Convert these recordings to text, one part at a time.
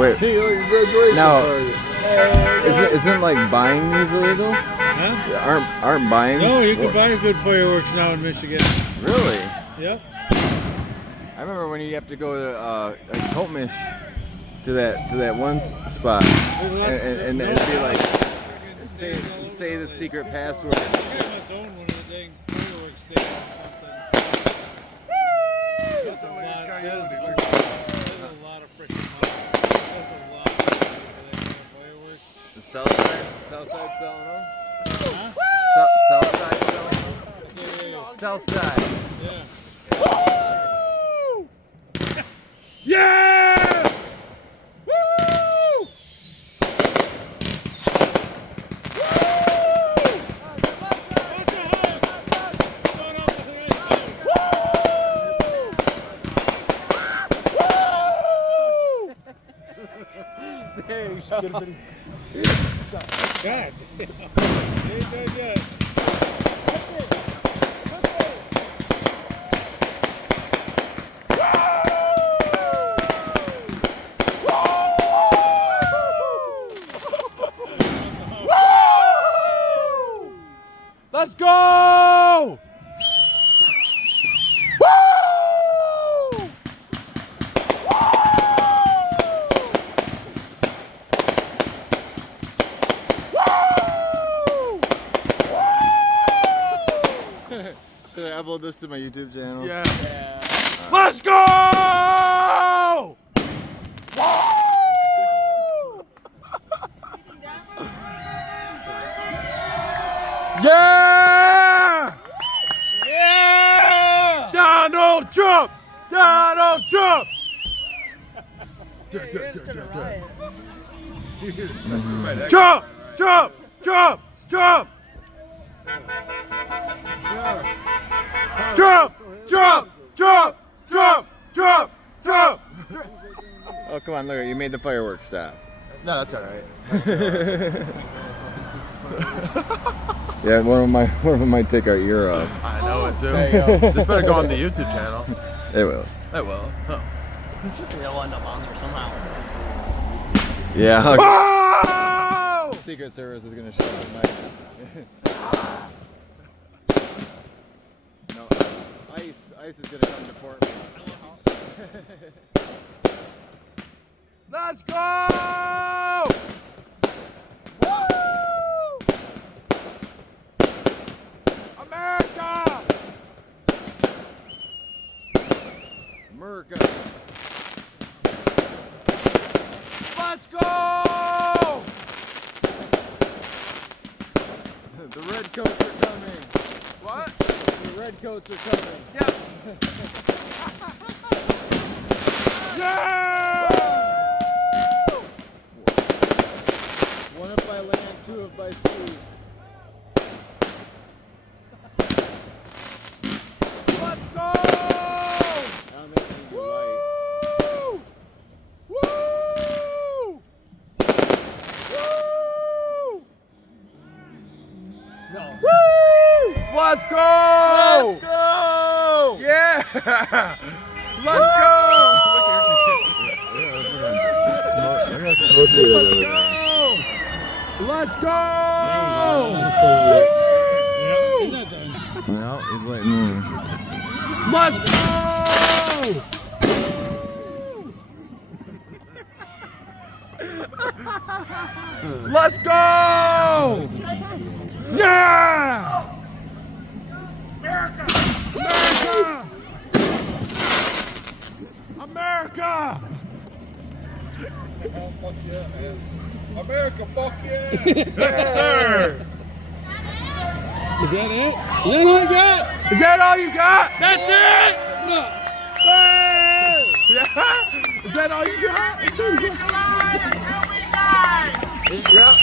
Wait. Hey, your graduation Now, party. isn't like buying these illegal? Huh? Aren't buying? No, you can buy good fireworks now in Michigan. Really? Yep. I remember when you have to go to like Coatmish to that one spot, and it'd be like say the secret password. I must own one of the dang fireworks stands or something. That's a lot. That's a lot of freaking money. That's a lot of money for that kind of fireworks. The south side selling them? Huh? South side selling them? South side. Yeah. Yeah! Woo! There you go. God. Good. Let's go! Woo! Should I upload this to my YouTube channel? Yeah. Let's go! Yeah! Yeah! Donald Trump! Donald Trump! Trump! Trump! Trump! Trump! Trump! Trump! Trump! Trump! Trump! Trump! Oh, come on, look, you made the fireworks stop. No, that's all right. Yeah, one of them might take our ear off. I know it too. There you go. This better go on the YouTube channel. It will. It will. Oh. They'll end up on there somehow. Yeah. Oh! Secret Service is gonna show up tonight. No, ICE is gonna come deport me. Let's go! Woo! America! America. Let's go! The red coats are coming. What? The red coats are coming. Yeah. Yeah! One if by land, two if by sea. Let's go! I'm making you light. Woo! Woo! Woo! No. Woo! Let's go! Let's go! Yeah! Let's go! Let's go! He's not done. No, he's letting me. Let's go! Let's go! Yeah! America! America! America, fuck yeah! Yes, sir! Is that it? Is that all you got? Is that all you got? That's it! No. Yeah? Is that all you got? Yep.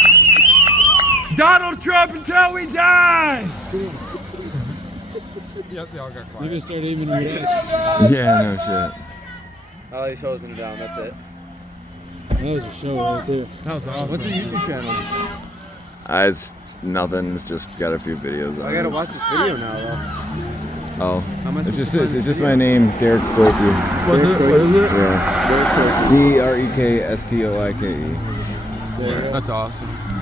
Donald Trump until we die! Yep, they all got quiet. You're gonna start aiming with us. Yeah, no shit. All he's hosing down, that's it. That was a show right there. That was awesome. What's the YouTube channel? It's nothing. It's just got a few videos on I gotta it. watch this video now, though. Oh, How am I it's supposed just to find this my video? name, Derek Stoike. What is it? Yeah. DREKSTOIKE. That's awesome.